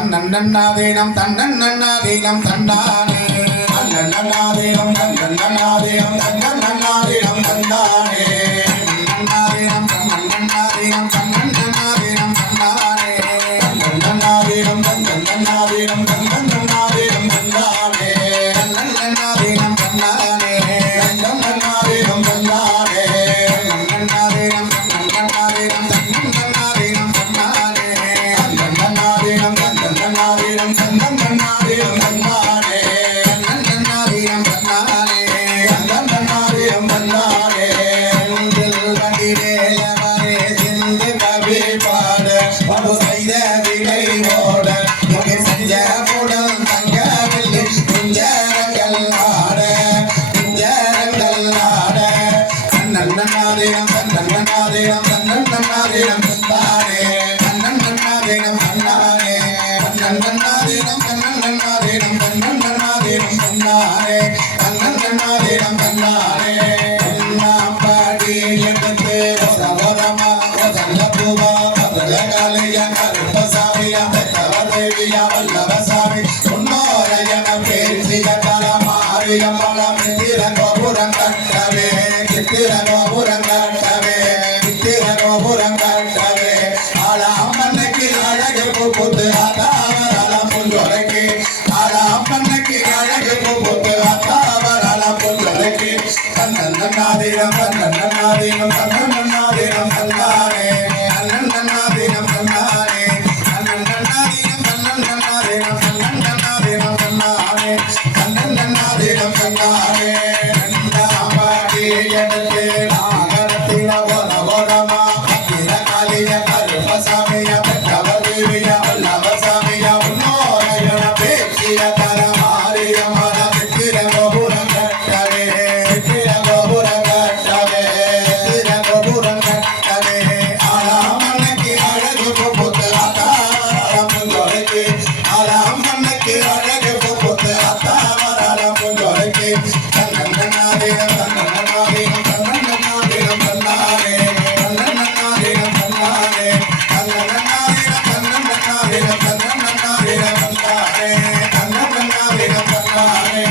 தன்னன்னாதீனம் தன்னன்னாதீனம் தன்னானே தன்னன்னாதீனம் தன்னன்னாதீனம் தன்னன்னாதீனம் தன்னானே தன்னன்னாதீனம் தன்னன்னாதீனம் தன்னன்னாதீனம் தன்னானே தன்னன்னாதீனம் தன்னன்னாதீனம் தன்னன்னாதீனம் தன்னானே தன்னன்னாதீனம் தன்னானே தன்னன்னாதீனம் தன்னானே தன்னன்னாதீனம் தன்னன்னாதீனம் தன்னன்னாதீனம் தன்னானே தன்னன்னாதீனம் தன்னன்னாதீனம் தன்னன்னாதீனம் தன்னானே தன்னன்னாதீனம் தன்னானே தன்னன்னாதீனம் தன்னானே உங்கள் வடிவேலவரே சிந்து கவி பாட ஒரு செய்த விடை ஓட இங்கே செஞ்ச உடல் தங்கவில்லை குஞ்சரங்கள் ஆட குஞ்சரங்கள் ஆட தன்னன்னாதீனம் தன்னன்னாதீனம் தன்னன்னாதீனம் தன்னானே தன்னன்னாதீனம் தன்னானே தன்னன்னாதீனம் தன்னன்னாதீனம் தன்னன்னாதீனம் தன்னானே தன்னன்னாதீனம் தன்னானே எல்லாம் பாடி எடுத்து சவரமா வதல்ல பூவா வதல்ல காலையா கருப்பசாமியா தேவியா வல்லவசாமி உன்னோரையன பேசிய தலமாரியம் பலம் திர கோபுரம் கட்டவே திர கோபுரம் கட்டவே திர கோபுரம் கட்டவே ஆளாமன்னைக்கு அழகு புத்து அதாவரால புஞ்சொலைக்கு ஆளாமன்னைக்கு அழகு புத்து அதாவரால புஞ்சொலைக்கு தன்னன்னாதீனம் தன்னன்னாதீனம் தன்னன்னாதீனம் தன்னானே தன்னன்னாதீனம் தன்னானே தன்னன்னாதீனம் தன்னன்னாதீனம் தன்னன்னாதீனம் தன்னானே தன்னன்னாதீனம் தன்னானே ரெண்டாம் பாடி எடுத்து நாகரத்தின ஓரமா காளிய கருப்பசாமிய பெற்றவர் தேவிய வல்லவசாமிய உன்னோரையன பேசிய தரமாரியமான திர கோபுரம் கட்டவே திர கோபுரம் கட்டவே திர கோபுரம் கட்டவே ஆளாமன்னைக்கு அழகு புத்து அத்தாவரால புஞ்சொலைக்கு ஆளாமன்னைக்கு அழகு புத்து அத்தாவரால புஞ்சொலைக்கு தன்னன்னாதீனம் தன்னன்னாதீனம் தன்னன்னாதீனம் தன்னானே தன்னன்னாதீனம் தன்னானே தன்னன்னாதீனம் தன்னன்னாதீனம் தன்னன்னாதீனம் தன்னானே தன்னன்னாதீனம் தன்னானே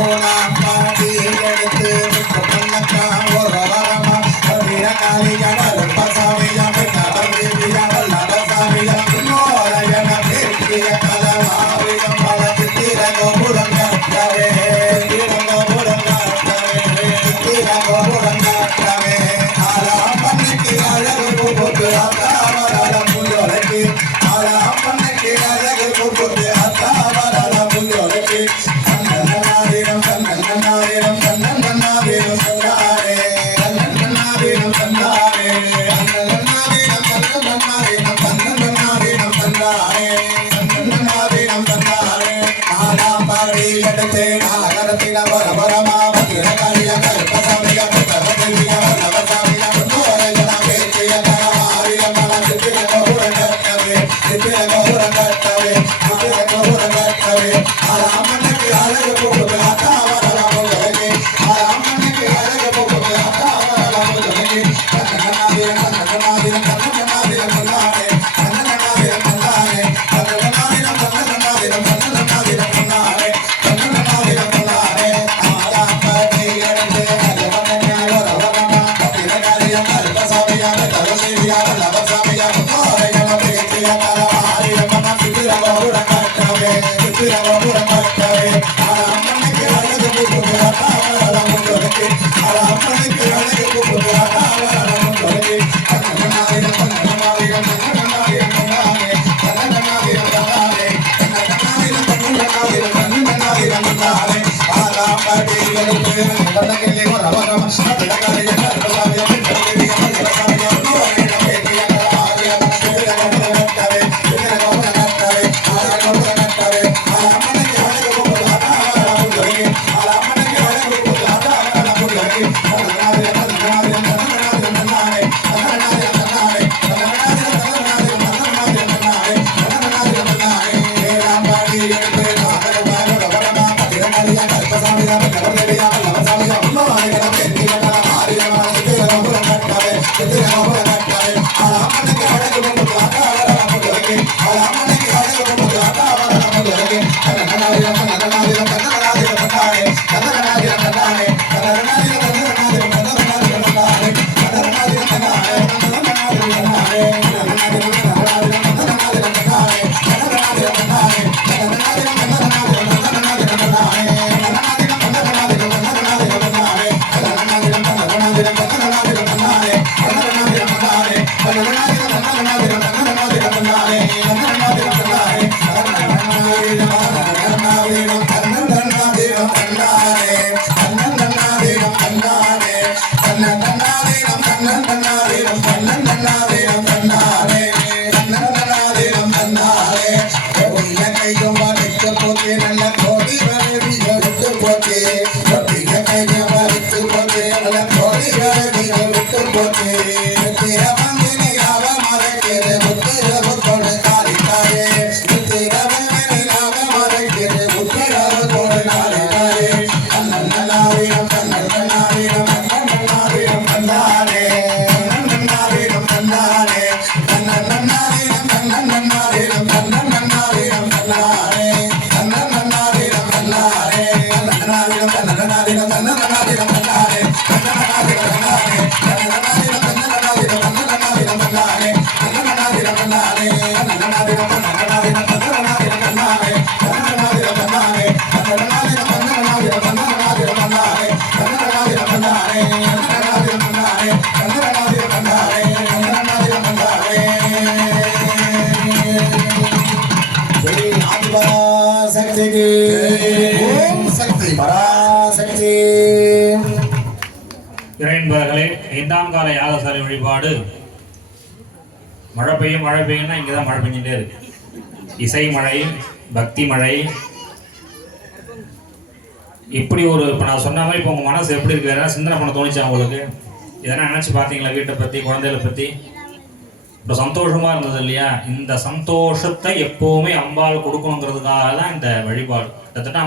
ஓணாம் பாடி எடுத்து பல்லக்கா ஒரு வரமா வீர காளியா கருப்பசாமியா பெற்றவர் தேவியா வல்லவசாமியா உன்னோரையன பேசிய கலமாரியம் பல திர கோபுரம் கட்டவே திர கோபுரம் கட்டவே திர கோபுரம் கட்டவே ஆளாமன்னைக்கு அழகு புத்து அத்தாவரால புஞ்சொலைக்கு ஆளாமன்னைக்கு அழகு புத்து அத்தாவரால புஞ்சொலைக்கு தன்னன்னாதீனம் தன்னன்னாதீனம் தன்னன்னாதீனம் தன்னானே தன்னன்னாதீனம் தன்னானே தன்னன்னாதீனம் தன்னன்னாதீனம் தன்னன்னாதீனம் தன்னானே தன்னன்னாதீனம் தன்னானே ஆலாம் பாடி எடுத்து நாகரத்தின வரமா வந்திர காளிய கருப்பசாமிய பெற்றவர் தேவிய வல்லவசாமிய உன்னோரையன பேசிய தரமாரியம் பலம் திர கோபுரம் கட்டவே திர கோபுரம் கட்டவே திர கோபுரம் கட்டவே ஆளாமன்னைக்கு அழகு புத்து அத்தாவரால புஞ்சொலைக்கு ஆளாமன்னைக்கு அழகு புத்து அத்தாவரால புஞ்சொலைக்கு தன்னன்னாதீனம் தன்னன்னாதீனம் தன்னன்னாதீனம் தன்னானே தன்னன்னாதீனம் தன்னானே தன்னன்னாதீனம் தன்னன்னாதீனம் தன்னன்னாதீனம் தன்னானே தன்னன்னாதீனம் தன்னானே ஆளாம் பாடி எடுத்து அஜவன்னையா வரவரமா திரகாளியா கருப்பசாமியா பெற்றவர் தேவியா வல்லவசாமியா உன்னோரையன பேசிய தலமாரியம் பலம் திர கோபுரம் கட்டவே திர கோபுரம் கட்டவே ஆளாமன்னைக்கு அழகு புத்து அத்தாவரால புஞ்சொலைக்கு ஆளாமன்னைக்கு அழகு புத்து அத்தாவரால புஞ்சொலைக்கு தன்னன்னாதீனம் தன்னன்னாதீனம் தன்னன்னாதீனம் தன்னானே தன்னன்னாதீனம் தன்னானே தன்னன்னாதீனம் தன்னன்னாதீனம் தன்னன்னாதீனம் தன்னானே ஆளாம் பாடி எடுத்து பல்லக்கிலே வரமா வீரகாளிய கருப்பசாமிய பெற்றவர் தேவிய வல்லவசாமிய உன்னோரையன பேசிய தலமாரியம் திர கோபுரம் கட்டவே திர கோபுரம் கட்டவே திர கோபுரம் கட்டவே ஆளாமன்னைக்கு அழகு புத்து அத்தாவரால புஞ்சொலைக்கு ஆளாமன்னைக்கு அழகு புத்து அத்தாவரால புஞ்சொலைக்கு தன்னன்னாதீனம் தன்னன்னாதீனம் தன்னன்னாதீனம் தன்னானே தன்னன்னாதீனம் தன்னானே தன்னன்னாதீனம் தன்னன்னாதீனம் தன்னன்னாதீனம் தன்னானே தன்னன்னாதீனம் தன்னானே ஏழாம் பாடி எடுத்து நாகரத்தின வரமா வீர காளிய கருப்பசாமிய பெற்றவர் தேவிய வல்லவசாமிய உன்னோரையன பேசிய தலமாரியம் இறையன்பர்களே, 5ஆம் கால யாகசாலை வழிபாடு. மழை பெய்யும்னா இங்கதான் மழை பெஞ்சிட்டே இருக்கு. இசை மழை, பக்தி மழை, இப்படி ஒரு இப்போ நான் சொன்ன மாதிரி இப்போ உங்கள் மனசு எப்படி இருக்கு? எதனா சிந்தனை பண்ண தோணுச்சா உங்களுக்கு? எதனா நினச்சி பார்த்தீங்களா? வீட்டை பற்றி, குழந்தைகளை பற்றி? இப்போ சந்தோஷமாக இருந்தது இல்லையா? இந்த சந்தோஷத்தை எப்போவுமே அம்பாள் கொடுக்கணுங்கிறதுக்காக தான் இந்த வழிபாடு. கிட்டத்தட்ட